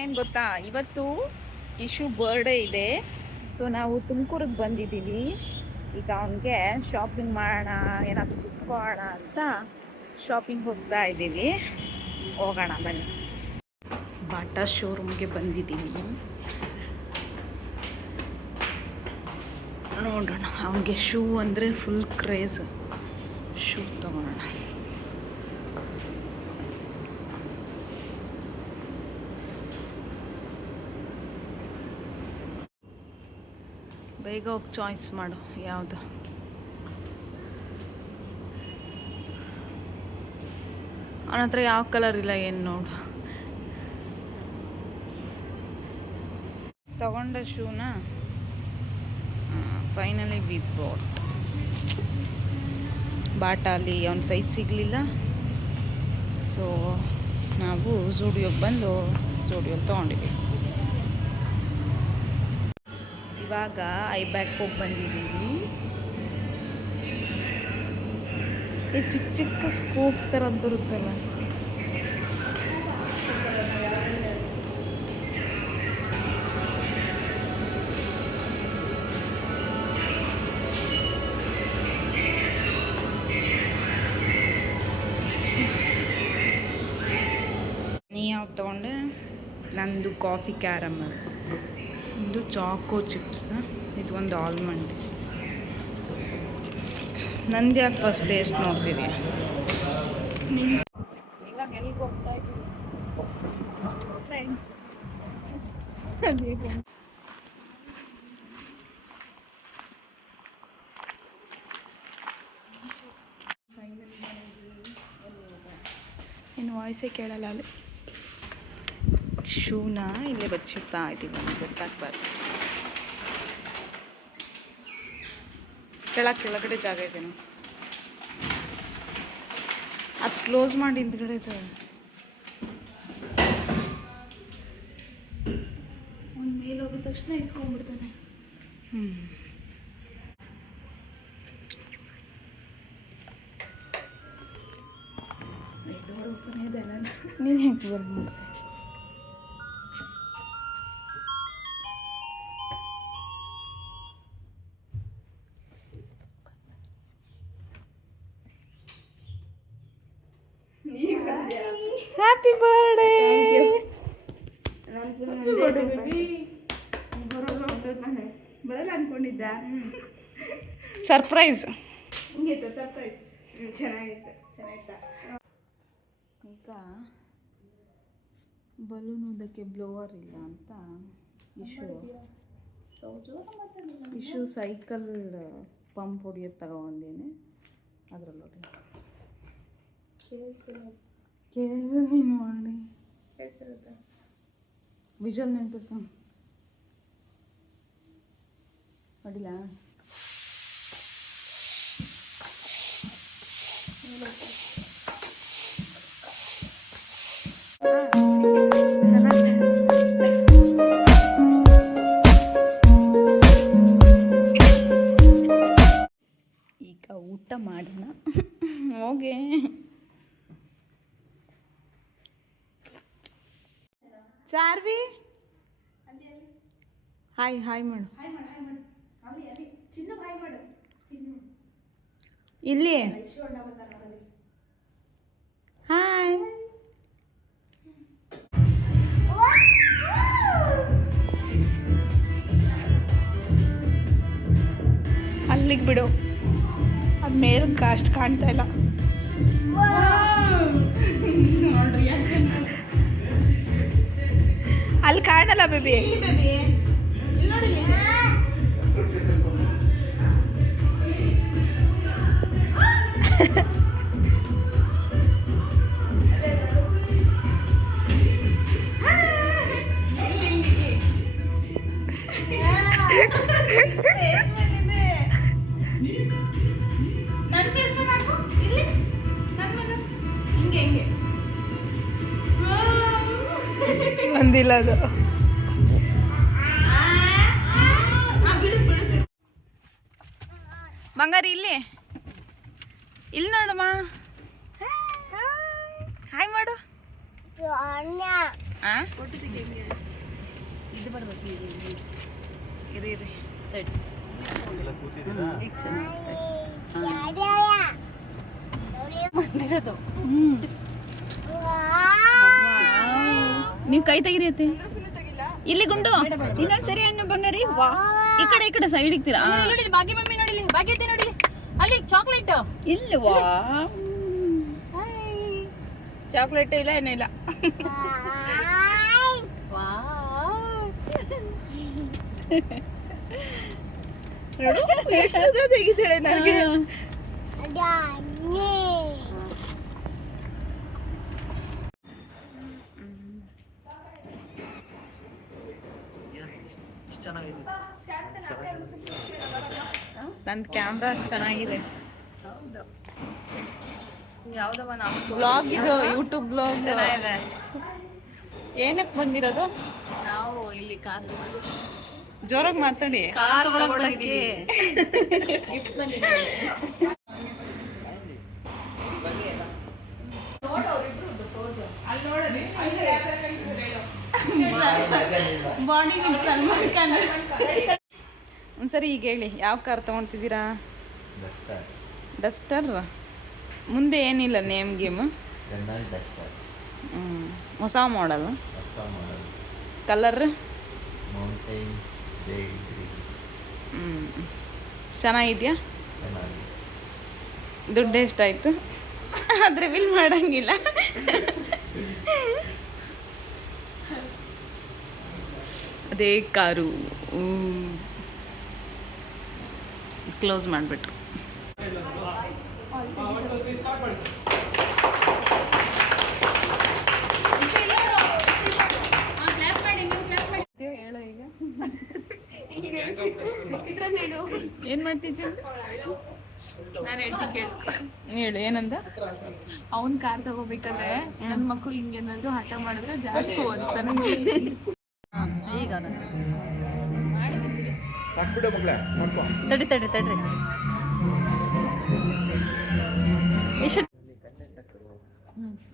ಏನು ಗೊತ್ತಾ, ಇವತ್ತು ಇಶು ಬರ್ಡೇ ಇದೆ. ಸೊ ನಾವು ತುಮಕೂರಿಗೆ ಬಂದಿದ್ದೀವಿ. ಈಗ ಅವನಿಗೆ ಶಾಪಿಂಗ್ ಮಾಡೋಣ, ಏನಾದರೂ ಕುತ್ಕೊಳ್ಳೋಣ ಅಂತ ಶಾಪಿಂಗ್ ಹೋಗ್ತಾ ಇದ್ದೀವಿ. ಹೋಗೋಣ ಬನ್ನಿ. ಬಾಟಾ ಶೋರೂಮ್ಗೆ ಬಂದಿದ್ದೀವಿ. ನೋಡೋಣ, ಅವನಿಗೆ ಶೂ ಅಂದರೆ ಫುಲ್ ಕ್ರೇಜ್. ಶೂ ತಗೊಳ್ಳೋಣ. ಬೇಗ ಹೋಗಿ ಚಾಯ್ಸ್ ಮಾಡು ಯಾವುದು. ಅವನ ಹತ್ರ ಯಾವ ಕಲರ್ ಇಲ್ಲ, ಏನು ನೋಡು. ತಗೊಂಡ ಶೂನ ಫೈನಲಿ ವಿ ಬಾಟ್. ಬಾಟಾಲಿ ಅವನ ಸೈಜ್ ಸಿಗಲಿಲ್ಲ. ಸೊ ನಾವು ಝೂಡಿಯೋಗೆ ಬಂದು ಝೂಡಿಯೋಗೆ ತೊಗೊಂಡಿದ್ದೀವಿ. ಇವಾಗ ಐ ಬ್ಯಾಗ್ ಹೋಗಿ ಬಂದಿದ್ದೀವಿ. ಈ ಚಿಕ್ಕ ಚಿಕ್ಕ ಸ್ಕೂಪ್ ಥರದ್ದು ಬರುತ್ತಲ್ಲ, ನೀ ಯಾವ್ದು ತೊಗೊಂಡೆ? ನಂದು ಕಾಫಿ ಕ್ಯಾರಮಲ್, ಇದು ಚಾಕೋ ಚಿಪ್ಸ್, ಇದು ಒಂದು ಆಲ್ಮಂಡ್. ನಂದು ಯಾಕೆ ಫಸ್ಟ್ ಟೇಸ್ಟ್ ನೋಡ್ತಿದ್ದೀಯ? ಈಗ ಎಲ್ಲಿಗೆ ಹೋಗ್ತಾ ಇದ್ದೀವಿ ಫ್ರೆಂಡ್ಸ್? ಇನ್ನು ವಾಯ್ಸೇ ಕೇಳಲ್ಲ ಅಲ್ಲಿ. ಶೂನ ಇಲ್ಲೇ ಬಚ್ಚಿಡ್ತಾ ಇದ್ದೀವಿ, ಗೊತ್ತಾಗ್ಬಾರ್ದು. ಕೆಳಗಡೆ ಜಾಗ ಇದೆಯಾ? ಅದು ಕ್ಲೋಸ್ ಮಾಡಿ ಹಿಂದ್ಗಡೆ ಇದೆ. ಒಂದು ಮೇಲೆ ಹೋಗಿದ ತಕ್ಷಣ ಇಸ್ಕೊಂಡ್ಬಿಡ್ತಾನೆ. ಡೋರ್ ಓಪನ್ ಇದೆ ಅಲ್ಲ, ನೀನು ಹೆಂಗೆ ಬರ್ಬೋದು? Happy birthday. ಬರಲ್ಲ ಅನ್ಕೊಂಡಿದ್ದ. ಸರ್ಪ್ರೈಸ್. ಹಿಂಗಿತ್ತು ಸರ್ಪ್ರೈಸ್. ಚೆನ್ನಾಗಿತ್ತು. ಈಗ ಬಲೂನ್ ಊದಕ್ಕೆ ಬ್ಲೋವರ್ ಇಲ್ಲ ಅಂತ ಇಶು ಸೈಕಲ್ ಪಂಪ್ ಹೊಡಿಯೋದು ತಗೊಂಡಿದ್ದೀನಿ. ಅದರಲ್ಲಿ ಕೇಳಿದ್ರೆ ನೀನು ಮಾಡಿ ವಿಜುವಲ್ ನೆನ್ಪಿಟ್ಟು ಹೊಡಿಲ್ಲ. ಈಗ ಊಟ ಮಾಡೋಣ. ಹೋಗಿ ಚಾರ್ವಿ, ಹಾಯ್ ಹಾಯ್ ಮಾಡು. ಇಲ್ಲಿ ಹಾಯ್. ಅಲ್ಲಿಗೆ ಬಿಡು, ಅದು ಮೇಲಕ್ಕೆ ಅಷ್ಟು ಕಾಣ್ತಾ ಇಲ್ಲ. ಅಲ್ಲಿ ಕಾಣಲ್ಲ ಬೇಬಿ. ಬಂದಿಲ್ಲ ಅದು. ಬಂಗಾರಿ ಇಲ್ಲಿ ನೋಡಮ್ಮ. ಹಾಯ್ ಮಾಡು. ಇದು ಬರ್ಬೇಕು ಇರಿ ಇರಿ ನೀವು ಕೈ ತೆಗಿರಿಯತ್ತೆ ಇಲ್ಲಿ ಗುಂಡು ಇನ್ನೊಂದ್ ಸರಿ ಅನ್ನ ಬಂಗಾರಿ ಈ ಕಡೆ ಸೈಡ್ ಇಕ್ತೀರಾ ಭಾಗ್ಯ ಮಮ್ಮಿ ನೋಡಿಲಿ ಭಾಗ್ಯತೆ ನೋಡಿಲಿ ಅಲ್ಲಿ ಚಾಕ್ಲೇಟ್ ಇಲ್ವಾ ಚಾಕ್ಲೇಟ್ ಇಲ್ಲ ಏನಿಲ್ಲ ಎಷ್ಟು ತೆಗಿತಾಳೆ ನನಗೆ ನನ್ನ ಕ್ಯಾಮ್ರಾ ಅಷ್ಟು ಚೆನ್ನಾಗಿದೆ ಬ್ಲಾಗ್ ಇದು ಯೂಟ್ಯೂಬ್ ಬ್ಲಾಗ್ ಚೆನ್ನಾಗಿದೆ ಏನಕ್ಕೆ ಬಂದಿರೋದು ನಾವು ಇಲ್ಲಿ ಕಾರ್ ಜೋರಾಗಿ ಮಾತಾಡಿ ಕಾರ್ ತಗೊಳಕ್ಕೆ ಗಿಫ್ಟ್ ಬಂದಿದೆ ಒಂದ್ಸರಿ ಈಗ ಹೇಳಿ ಯಾವ ಕಾರ್ ತಗೊಳ್ತಿದ್ದೀರಾ ಡಸ್ಟರ್ ಮುಂದೆ ಏನಿಲ್ಲ ನೇಮ್ ಗೇಮ್ ಹೊಸ ಮಾಡಲ್ ಕಲರ್ ಚೆನ್ನಾಗಿದ್ಯಾ ದುಡ್ಡು ಎಷ್ಟಾಯ್ತು ಆದ್ರೆ ಬಿಲ್ ಮಾಡಂಗಿಲ್ಲ ಅದೇ ಕಾರು ಕ್ಲೋಸ್ ಮಾಡಿಬಿಟ್ರು ಹೇಳೋ ಈಗ ಏನ್ ಮಾಡ್ತೀಜ ನಾನು ಹೇಳ್ತೀನಿ ಕೇಳಿಸ್ಕೊ ಹೇಳು ಏನಂದ ಅವ್ನ್ ಕಾರ್ ತಗೋಬೇಕಾದ್ರೆ ನನ್ನ ಮಕ್ಕಳು ಹಿಂಗೇನಾದ್ರು ಹಠ ಮಾಡಿದ್ರೆ ಜಾಸ್ಕೋಬೋದು ತಾನೆ ಈಗ ತಡ್ರಿ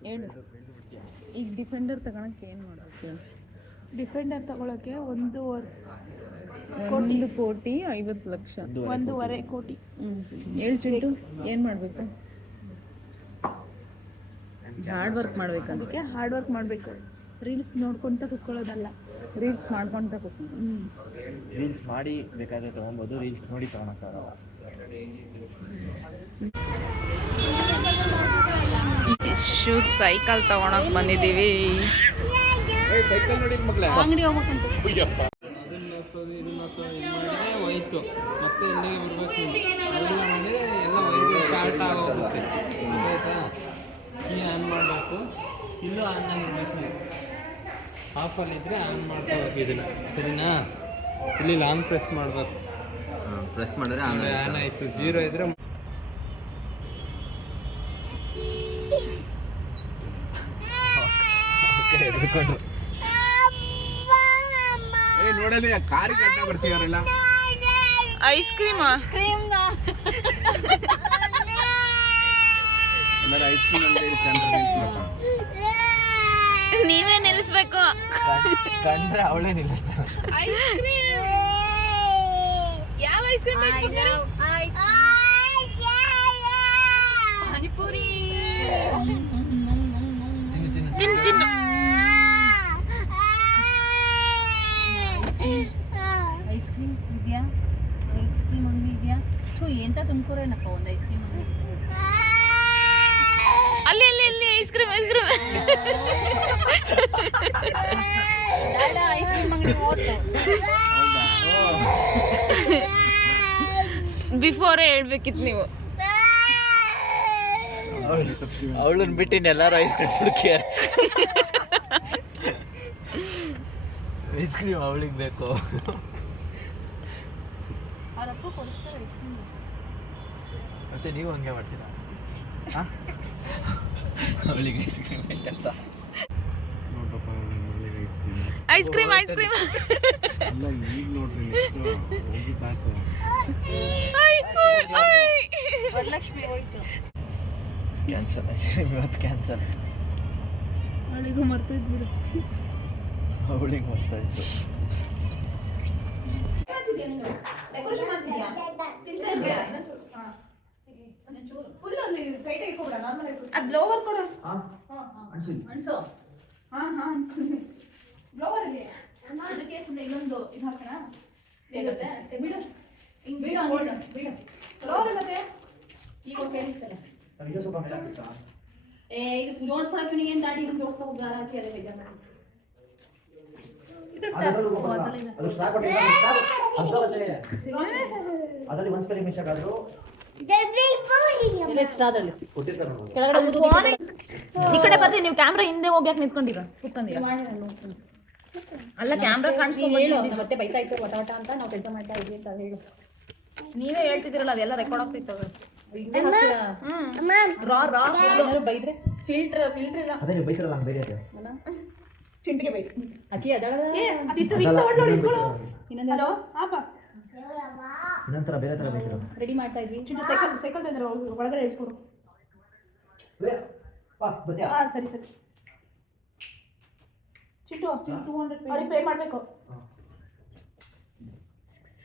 ಹೇಳು ಈಗ ಡಿಫೆಂಡರ್ ತಗೊಳಕ್ಕೆ ಏನು ಮಾಡಬೇಕು ಡಿಫೆಂಡರ್ ತಗೊಳಕ್ಕೆ 1 ಕೋಟಿ 50 ಲಕ್ಷ 1.5 ಕೋಟಿ ಹೇಳು ಚಿಂಟು ಏನು ಮಾಡಬೇಕು ಹಾರ್ಡ್ ವರ್ಕ್ ಮಾಡ್ಬೇಕಂತ ಅದಕ್ಕೆ ಹಾರ್ಡ್ ವರ್ಕ್ ಮಾಡಬೇಕು ರೀಲ್ಸ್ ನೋಡ್ಕೊಂತ ಕುತ್ಕೊಳ್ಳೋದಲ್ಲ ರೀಲ್ಸ್ ಮಾಡ್ಕೊಂತ ಕೂತ್ಕೊಂಡು ರೀಲ್ಸ್ ಮಾಡಿ ಬೇಕಾದ್ರೆ ತೊಗೊಬೋದು ರೀಲ್ಸ್ ನೋಡಿ ತೊಗೊಳಕ್ಕಾಗಲ್ಲ ಶೂಸ್ ಸೈಕಲ್ ತಗೊಳಕ್ ಬಂದಿದ್ದೀವಿ ಅಂಗಡಿ ಹೋಗ್ಬೇಕಂತ ಹೋಯ್ತು ಮತ್ತೆ ಇಲ್ಲಿಗೆ ಬರಬೇಕು ಎಲ್ಲ ವೈದ್ಯ ಸ್ಟಾರ್ಟ್ ಆಗೋಗುತ್ತೆ ಆಯ್ತಾ ಕೀ ಆನ್ ಮಾಡಬೇಕು ಇಲ್ಲೂ ಆನ್ ಆಗಿರ್ಬೇಕು ಆಫಲ್ಲಿದ್ದರೆ ಆನ್ ಮಾಡ್ಕೋಬೇಕು ಇದನ್ನು ಸರಿನಾ ಇಲ್ಲಿ ಲಾಂಗ್ ಪ್ರೆಸ್ ಮಾಡಬೇಕು ಪ್ರೆಸ್ ಮಾಡಿದ್ರೆ ಆನ್ ಆಯಿತು 0 ಇದ್ದರೆ ಓಕೆ ಎದ್ರುಕೊಂಡ್ರು ನೋಡಲಿ ಕಾರಿ ಗಡ್ಡ ಬರ್ತೀವರೆಲ್ಲ ಐಸ್ ಕ್ರೀಮ್ ಎಲ್ಲರೂ ಐಸ್ ಕ್ರೀಮ್ ಅಂತ ನೀವೇ ನಿಲ್ಲಿಸ್ಬೇಕು ಕಂಡ್ರೆ ಅವಳೇ ನಿಲ್ಲಿಸ್ತಾಳೆ ಯಾವ ಐಸ್ ಕ್ರೀಮ್ ಪಾನಿಪುರಿ ತಿನ್ನು ಐಸ್ ಕ್ರೀಮ್ ಇದೆಯಾ ಐಸ್ ಕ್ರೀಮ್ ಅಂಗಡಿ ಇದೆಯಾ ಎಂತ ತುಮಕೂರೇನಪ್ಪ ಒಂದು ಐಸ್ ಕ್ರೀಮ್ ಅಂಗಡಿ ಅಲ್ಲಿ ಐಸ್ ಕ್ರೀಮ್ ಐಸ್ ಕ್ರೀಮ್ ಅಂಗಡಿ ಹೋಗ್ತು ಬಿಫೋರೇ ಹೇಳ್ಬೇಕಿತ್ತು ನೀವು ಅವಳನ್ನ ಬಿಟ್ಟಿನ ಎಲ್ಲರೂ ಐಸ್ ಕ್ರೀಮ್ ಹುಡುಕಿ ಐಸ್ ಕ್ರೀಮ್ ಅವಳಿಗೆ ಬೇಕು ಅವರಪ್ಪ ಕೊಡಿಸ್ತಾರೆ ಐಸ್ ಕ್ರೀಮ್ ಮತ್ತೆ ನೀವು ಹಂಗೆ ಮಾಡ್ತೀರಾ ಅವಳಿಗೆ ಐಸ್ ಕ್ರೀಮ್ ಅಂತ ಐಸ್ ಕ್ರೀಮ್ ಇಲ್ಲ ಈಗ ನೋಡ್ರಿ ಹೋಗಿದ್ದಾಯ್ತು ವರಲಕ್ಷ್ಮಿ ಹೋಯ್ತು ಕ್ಯಾನ್ಸಲ್ ಐಸ್ ಕ್ರೀಮ್ ಇವತ್ತು ಕ್ಯಾನ್ಸಲ್ ಅವಳಿಗೂ ಮರ್ತು ಇದ್ಬಿಡು. ಅವಳಿಗೆ ಗೊತ್ತಾಯ್ತು. ಅದು ಬ್ಲೋವರ್ ಕೊಡು. ಬ್ಲೋವರ್ ಇದೆ. ಇನ್ನೊಂದು ಇದು ಹಾಕೋಣ. ಬ್ಲೋವರ್ ಮತ್ತೆ ಈಗ ಇದು ಜೋಡಿಸ್ಕೊಳಕ್ಕೆ ನಿನಗೆ ಏನು ದಾಡಿ ಇದು ಜೋಡಿಸ್ಕೊಂಡು ದಾರ ಹಾಕಿ ಅದೇ ಬೇಜಾರು ಮಾಡಿ. ಅದರಲ್ಲಿ ಒಂದು ಕಲಿ ಮಿಸ್ ಆದ್ರೂ ಕೆಳಗಡೆ ಈ ಕಡೆ ಬರ್ತೀವಿ. ನೀವು ಕ್ಯಾಮ್ರಾ ಹಿಂದೆ ಹೋಗ್ಯಾಕ ನಿಂತ್ಕೊಂಡಿರ ಕೂತ್ಕೊಂಡಿರ. ಅಲ್ಲ ಕ್ಯಾಮ್ರಾ ಕಾಣಿಸ್ಕೊಂಡು ಹೇಳು ಮತ್ತೆ ಬೈತಾ ಇತ್ತು ವಟ ವಟ ಅಂತ ನಾವು ಕೆಲಸ ಮಾಡ್ತಾ ಇದ್ವಿ ಅಂತ ಹೇಳು. ನೀವೇ ಹೇಳ್ತಿದ್ದೀರಲ್ಲ ಅದೆಲ್ಲ ರೆಕಾರ್ಡ್ ಆಗ್ತಿತ್ತು. ಹಿಂದೆ ಹಾಕ್ತೀರಾ? ಏನಾದ್ರು ಬೈದ್ರೆ ಫಿಲ್ಟರ್ ಇಲ್ಲ. ಅದೇ ನೀವು ಬೈಸಲ್ಲ ಹಂಗೆ ಬೇರೆ ಅದೇ ಚಿಂಟಿಗೆ ಬೈಕ್ ಅಕ್ಕಿ ಅದಳ ಹಲೋ ಆಪ ಇನ್ನೊಂಥರ ಬೇರೆ ಥರ ಬೈತಿರೋ. ರೆಡಿ ಮಾಡ್ತಾ ಇದ್ವಿ. ಚಿಂಟು ಸೈಕಲ್ ತಂದ್ರೆ ಒಳಗಡೆ ಇಳಿಸ್ಕೊಡು. ಸರಿ ಚಿಂಟು 200 ಅವ್ರಿಗೆ ಪೇ ಮಾಡಬೇಕು.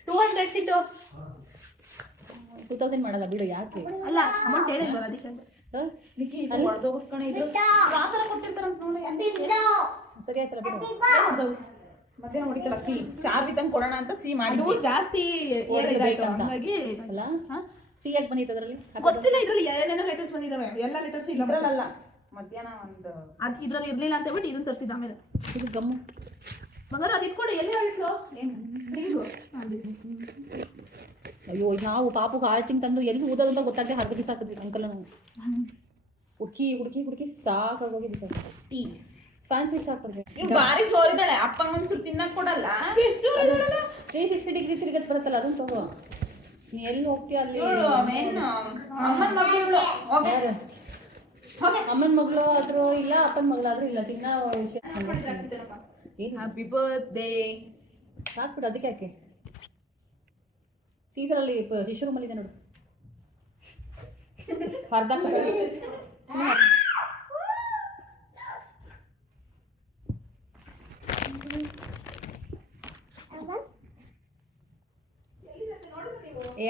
200 ಚಿಂಟು 2000 ಮಾಡಲ್ಲ ಬಿಡು. ಯಾಕೆ ಅಲ್ಲ ಅಮೌಂಟ್ ಹೇಳಿಲ್ವಲ್ಲ ಅದಕ್ಕೆ. ಹೊಡೆದೋಗ್ತಾನೆ ಇದು ಆ ಥರ ಕೊಟ್ಟಿರ್ತಾರಂತ ನೋಡಿ. ಸರಿ ಆಯ್ತಲ್ಲ ಬಿಡು. ಮಧ್ಯಾಹ್ನ ಹೊಡಿತಲ್ಲ ಸಿ ಚಾರ್ಜ್ ತಂದು ಕೊಡೋಣ ಅಂತ ಸಿ ಮಾಡಿ ಅದು ಜಾಸ್ತಿ ಹಂಗಾಗಿ ಅಲ್ಲ ಸಿ ಯಾಕೆ ಬಂದಿತ್ತು ಅದರಲ್ಲಿ? ಗೊತ್ತಿಲ್ಲ. ಇದ್ರಲ್ಲಿ ಏನೇನೋ ಲೆಟರ್ಸ್ ಬಂದಿದ್ದಾವೆ. ಎಲ್ಲ ಲೆಟರ್ಸ್ ಇಲ್ಲ. ಇದ್ರಲ್ಲ ಮಧ್ಯಾಹ್ನ ಒಂದು ಅದು ಇದ್ರಲ್ಲಿ ಇರ್ಲಿಲ್ಲ ಅಂತ ಹೇಳ್ಬಿಟ್ಟು ಇದನ್ನ ತರಿಸಿದ. ಆಮೇಲೆ ಇದು ಗಮ್ಮು ಮಗನ ಅದು ಇಟ್ಕೊಂಡು ಎಲ್ಲಿ ಹೇಳಿಟ್ಲು ಏನು ರಿಂಗು. ಅಯ್ಯೋ ನಾವು ಪಾಪು ಆರ್ಟಿಂಗ್ ತಂದು ಎಲ್ಲಿ ಓದೋದು ಅಂತ ಗೊತ್ತಾಗದೆ ಹರ್ದು ಬಿಸಾಕಿದ್ವಿ ಅಂಕಲ್. ಹುಡುಕಿ ಸಾಕಾಗೋಗಿ ಬಿಸಾಕ. ಟೀ ಫ್ಯಾನ್ ಸ್ವಿಚ್ ಹಾಕ್ಬಿಡ್ಬೇಕು. ಬಾರಿ ಜೋರಿದ್ದಾಳೆ. ಅಪ್ಪಂಗೆ ಒಂಚೂರು ತಿನ್ನಕ್ ಕೊಡಲ್ಲ. 360 ಡಿಗ್ರಿ ತಿರುಗತ್ ಬರುತ್ತಲ್ಲ ಅದನ್ನ ತಗೋ. ನೀ ಎಲ್ಲಿ ಹೋಗ್ತೀಯ ಅಲ್ಲಿ. ಅಮ್ಮನ ಮಗಳು ಅಮ್ಮನ ಮಗಳು ಆದ್ರೂ ಇಲ್ಲ ಅಪ್ಪನ ಮಗಳಾದ್ರೂ ಇಲ್ಲ. ತಿನ್ನ ಹ್ಯಾಪಿ ಬರ್ತ್ಡೇ ಹಾಕ್ಬಿಡು. ಅದಕ್ಕೆ ಯಾಕೆ ಸೀಸರಲ್ಲಿ ಟಿಶ್ಯೂ ರೂಮಲ್ಲಿ ಇದೆ ನೋಡು. ಅರ್ಧ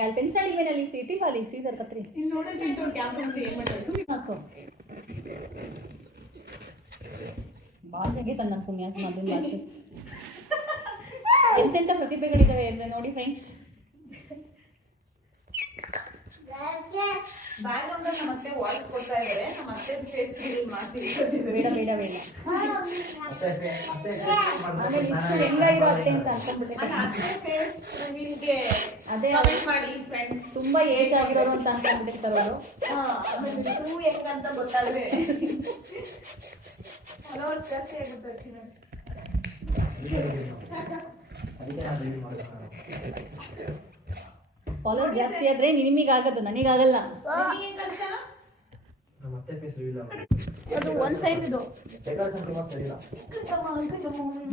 ಅಲ್ಲಿ ಪೆನ್ ಸ್ಟ್ಯಾಂಡ್ ಇಲ್ವೇನಲ್ಲಿ ಸಿಟಿ ಹಾಲಿ ಸೀಸರ್ ಕತ್ರಿ ಹಾಕೋ. ಬಾಲ್ಯಗೆ ತಂದು ನನ್ನ ಪುಣ್ಯ ಮೊದಲು ಆಚೆ ಎಂತೆಂಥ ಪ್ರತಿಭೆಗಳಿದ್ದಾವೆ ಅಂದರೆ ನೋಡಿ ಫ್ರೆಂಡ್ಸ್. ಮತ್ತೆ ವಾಯ್ಸ್ ಕೊಡ್ತಾ ಇದ್ದಾರೆ. ಮತ್ತೆ ಮಾಡ್ತೀವಿ. ಬೇಡ ಹೆಂಗಾಗಿರೋ ಅತ್ತೆ ಅಂತ ಅನ್ಕೊಂಡ್ಬಿಟ್ಟೆ. ಅದೇ ಮಾಡಿ ಫ್ರೆಂಡ್ಸ್ ತುಂಬಾ ಏಜ್ ಆಗಿರೋರು ಅಂತ ಅನ್ಕೊಂಡ್ಬಿಟ್ಟಿರ್ತಾರೆ ಅವರು. ಹೆಂಗಂತ ಗೊತ್ತಾಗದೆ ಫಾಲೋವರ್ ಜಾಸ್ತಿ ಆದ್ರೆ ನಿಮಗಾಗದು, ನನಗಾಗಲ್ಲ. ಅದು ಒಂದ್ ಸೈಡ್ ಇದು.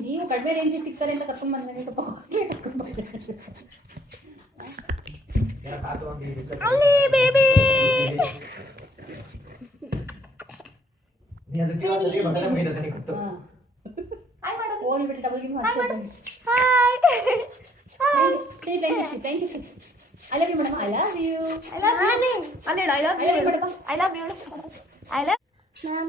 ನೀವು ಕಡಿಮೆ ರೇಂಜ್ ಸಿಗ್ತಾರೆ ಅಂತ ಕರ್ಕೊಂಡ್ ಬಂದ್ರೆ ಹೋಗಿ ಬಿಟ್ಟು double ಗಿಮ್ I love you, madam. I love you. I love you. I love you. I love you. I love ma'am.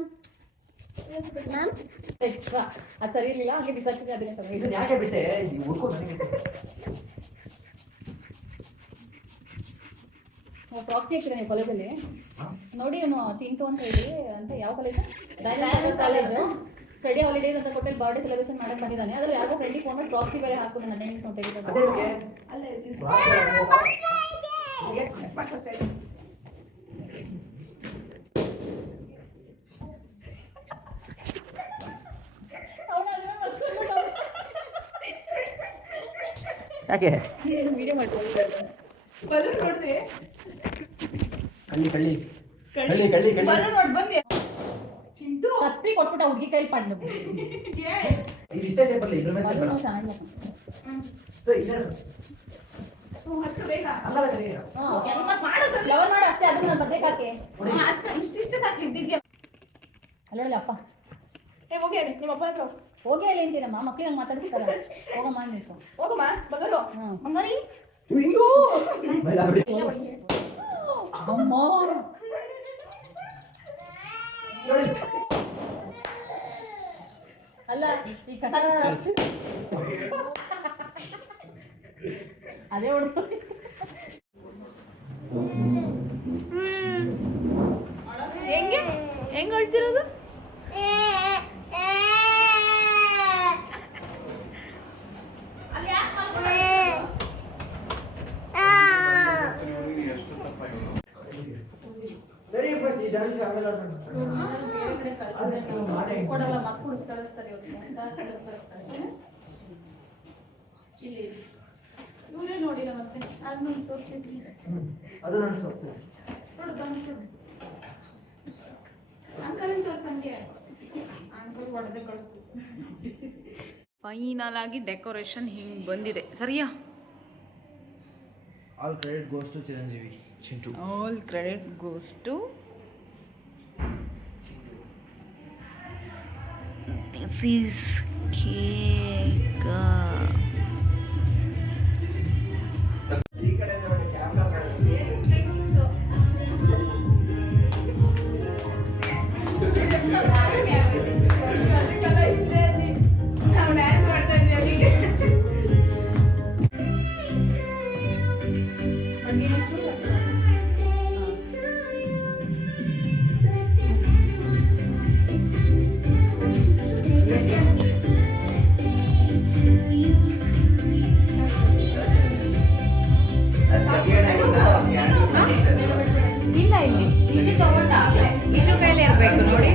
Extra. ಅದು ಸರಿ ಇರಲಿಲ್ಲ ಹಾಗೆ ಬಿಸಾಕಿದ್ರೆ ಅದನ್ನೇ ತಗೊಂಡು ಯಾಕೆ ಬಿಟ್ಟೆ ಹುಡ್ಕೋ ನನಗೆ ಪ್ರಾಕ್ಸಿ ಹಾಕಿದ್ರೆ ನೀವು ಕಾಲೇಜಲ್ಲಿ ನೋಡಿ. ಅವನು ಚಿಂಟು ಅಂತ ಹೇಳಿ ಅಂತ ಯಾವ ಕಾಲೇಜು? ಕಾಲೇಜು ಸ್ಟಡಿ ಹಾಲಿಡೇಸ್ ಅಂತ ಕೊಟ್ಟು ಬರ್ಡೇ ಸೆಲೆಬ್ರೇಷನ್ ಮಾಡಕ್ಕೆ ಬಂದಿದ್ದಾನೆ. ಅದ್ರಲ್ಲಿ ಯಾರೋ ಫ್ರೆಂಡಿಗೆ ಫೋನ್ ಮಾಡಿ ಪ್ರಾಕ್ಸಿ ಬೇರೆ ಹಾಕು ನನ್ನ ಅಟೆಂಡೆನ್ಸ್ ಅಂತ ತೆಗಿತಾರೆ. ಯಾಕೆ ವಿಡಿಯೋ ಮಾಡ್ಕೊಂಡು ಬಲೂನ್ ನೋಡ್ದೆ. ಕಳ್ಳಿ ಬಲೂನ್ ನೋಡಿ ಬಂದೆ. ಚಿಂಟು ಕತ್ತಿ ಕೊಟ್ಬಿಟ್ಟು ಹುಡುಗಿ ಕೈಲಿ ಪಾಡ್ಲು ಇಷ್ಟೇ ಸೇಪ್ ಬರಲಿ ಇದ್ರ ಮೇಲೆ ಫ್ಲವರ್ ಮಾಡು ಅಷ್ಟೇ. ಅದನ್ನ ನಾನು ಬದನೇಕಾಕೆ ಇಷ್ಟಿಷ್ಟೇ ಸಾಕು ಇದ್ದಿದ್ಯಾ. ಅಲ್ಲೇ ಅಪ್ಪ ಹೋಗಿ ಅಲ್ಲಿ ನಿಮ್ಮ ಅಪ್ಪ ಹತ್ರ ಹೋಗು. ಹೋಗಿ ಹೇಳಿ ಅಂತೀನಮ್ಮ, ಮಕ್ಳಿಗೆ ಹಂಗೆ ಮಾತಾಡ್ಸ್ತಾರೆ. ಹೋಗಮ್ಮ ಅಂದಿತ್ತು. ಹೋಗಮ್ಮ ಬಗರು ಹ್ಮ್. ಬಂಗಾರಿ ಅಮ್ಮ ಅಲ್ಲ ಈ ಕಸ ಅದೇ ಹುಡುಗ ಹೆಂಗೆ ಹೊಳ್ತಿರೋದು? ಬೇರೆ ಕಡೆ ಕಳಿಸಿದ್ರೆ ಕೊಡಲ್ಲ, ಮಕ್ಕಳು ಕಳಿಸ್ತಾರೆ ಇವ್ರಿಗೆ ಅಂತ ಕಳಿಸ್ತಾರೆ. ಇಲ್ಲಿ ಇವರೇ ನೋಡಿಲ್ಲ ಮತ್ತೆ ಅದನ್ನ ತೋರಿಸಿದ್ವಿ. ನೋಡು ಬಂದು ಅಂಕಲಿನ ತೋರ್ಸಂಗೆ ಅಂಕಲ್ ಹೊಡೆದೇ ಕಳಿಸ್ತೀವಿ. ಫೈನಲ್ ಆಗಿ ಡೆಕೋರೇಷನ್ ಹಿಂಗೆ ಬಂದಿದೆ. ಸರಿಯಾ? All credit goes to Chiranjeevi Chintu. All credit goes to this is cake. ಇಲ್ಲ ಇಲ್ಲಿ ಇಶು ತಗೊಂಡ ಇಶು ಕೈಲಿ ಇರ್ಬೇಕು ನೋಡಿ.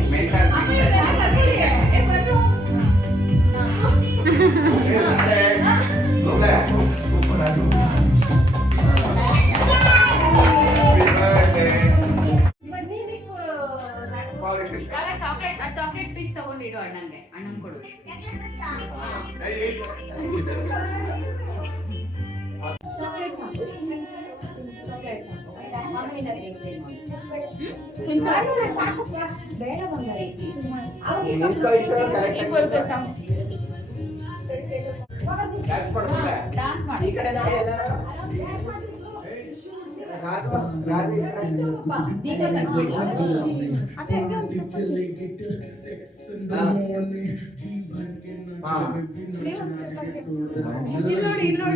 ಚಾಕ್ಲೇಟ್ ಪೀಸ್ ತಗೊಂಡಿಡು ಅಣ್ಣಂಗೆ, ಅಣ್ಣನ್ ಕೊಡು. ಬೇಡ ಬಂಗಾರಿ ಡಾನ್ಸ್ ಮಾಡಿ ಇಲ್ಲಿ ನೋಡಿ